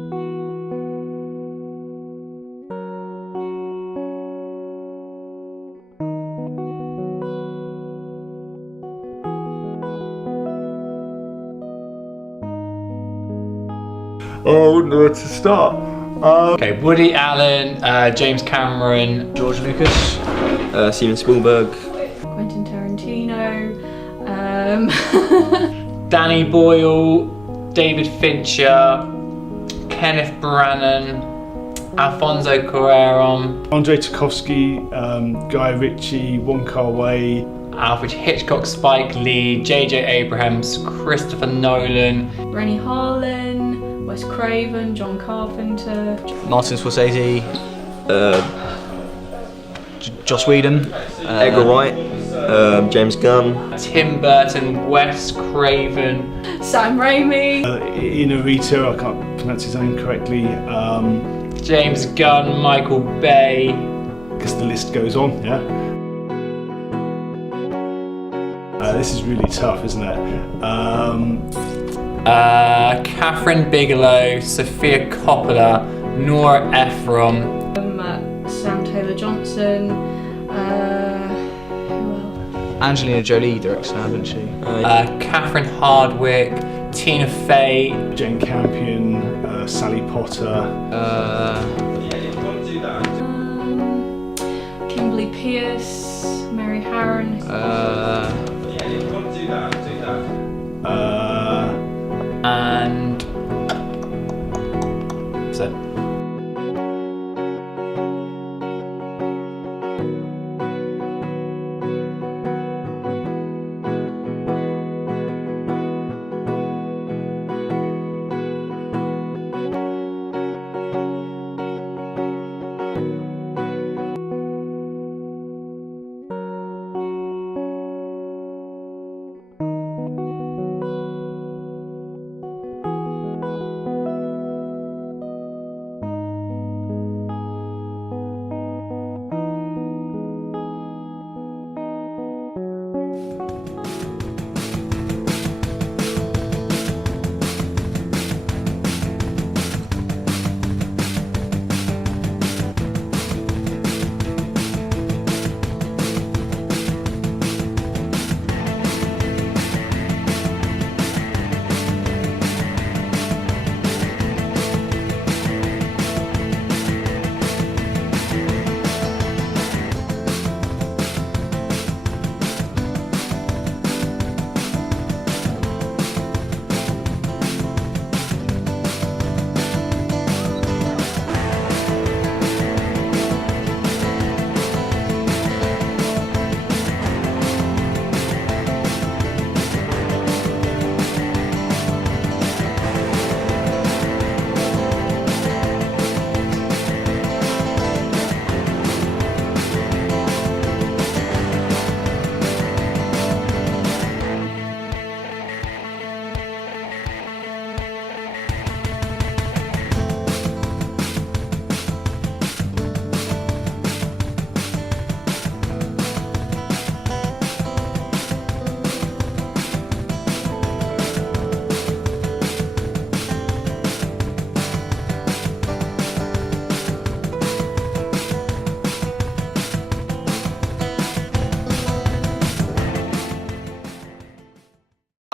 Oh, I wouldn't know where to start. Okay, Woody Allen, James Cameron, George Lucas, Steven Spielberg, Quentin Tarantino, Danny Boyle, David Fincher, Kenneth Branagh, Alfonso Cuarón, Andrei Tarkovsky, Guy Ritchie, Wong Kar-wai, Alfred Hitchcock, Spike Lee, J.J. Abrams, Christopher Nolan, Rennie Harlin, Wes Craven, John Carpenter, Martin Scorsese, Joss Whedon, Edgar Wright, James Gunn, Tim Burton, Wes Craven, Sam Raimi, Inarito, I can't pronounce his name correctly, James Gunn, Michael Bay. because the list goes on, yeah. This is really tough, isn't it? Catherine Bigelow, Sophia Coppola, Nora Ephron, Sam Taylor Johnson, who else? Angelina Jolie directs now, didn't she? Catherine Hardwicke, Tina Fey, Jane Campion, Sally Potter. Kimberly Pierce, Mary Harron, and so.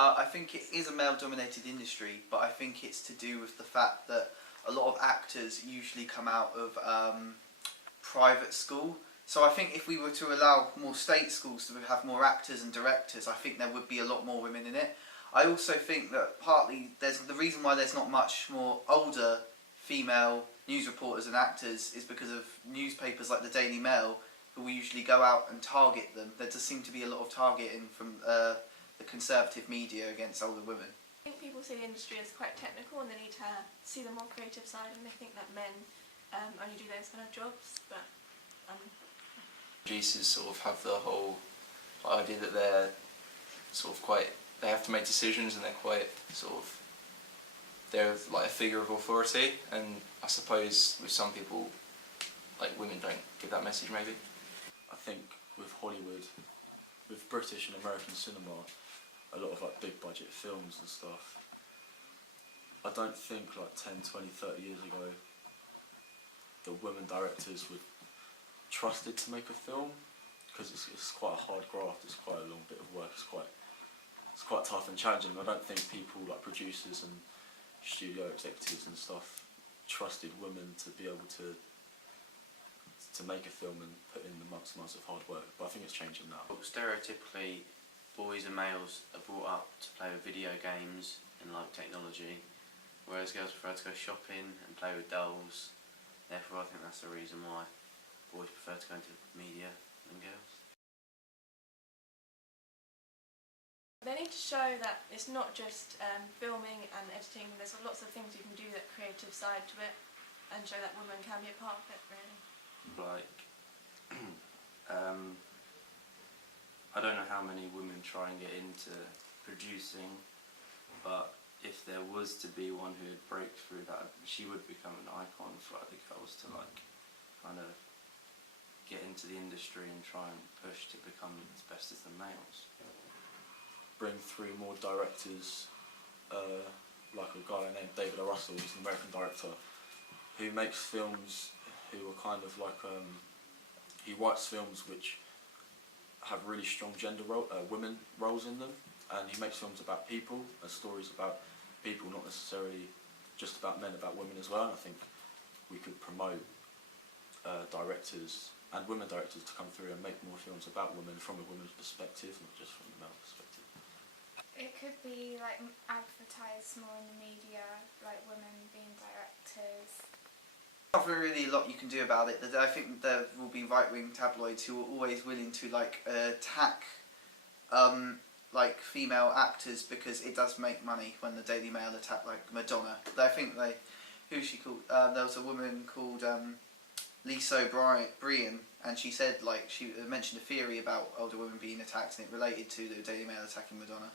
I think it is a male-dominated industry, but I think it's to do with the fact that a lot of actors usually come out of private school. So I think if we were to allow more state schools to have more actors and directors, I think there would be a lot more women in it. I also think that partly the reason why there's not much more older female news reporters and actors is because of newspapers like the Daily Mail, who will usually go out and target them. There does seem to be a lot of targeting from the conservative media against older women. I think people see the industry as quite technical and they need to see the more creative side, and they think that men only do those kind of jobs, but producers sort of have the whole idea that they're sort of quite, they have to make decisions and they're quite sort of, they're like a figure of authority, and I suppose with some people, like women don't give that message maybe. I think with Hollywood, with British and American cinema, a lot of like big budget films and stuff, I don't think like 10, 20, 30 years ago the women directors were trusted to make a film, because it's quite a hard graft, it's quite a long bit of work, it's quite tough and challenging. I don't think people like producers and studio executives and stuff trusted women to be able to make a film and put in the months and months of hard work, but I think it's changing now. Stereotypically, boys and males are brought up to play with video games and like technology, whereas girls prefer to go shopping and play with dolls. Therefore, I think that's the reason why boys prefer to go into media than girls. They need to show that it's not just filming and editing, there's lots of things you can do, that creative side to it, and show that women can be a part of it, really. Like, I don't know how many women try and get into producing, but if there was to be one who would break through that, she would become an icon for like, the girls to like kind of get into the industry and try and push to become as best as the males. Bring 3 more directors, like a guy named David O. Russell, who's an American director, who makes films who are kind of like, he writes films which have really strong women roles in them, and he makes films about people, stories about people, not necessarily just about men, about women as well. And I think we could promote directors and women directors to come through and make more films about women from a woman's perspective, not just from a male perspective. It could be like advertised more in the media, like women being directors. Not really a lot you can do about it. I think there will be right-wing tabloids who are always willing to like attack like female actors because it does make money. When the Daily Mail attacked like Madonna, I think who's she called? There was a woman called Lisa O'Brien, and she said like she mentioned a theory about older women being attacked, and it related to the Daily Mail attacking Madonna.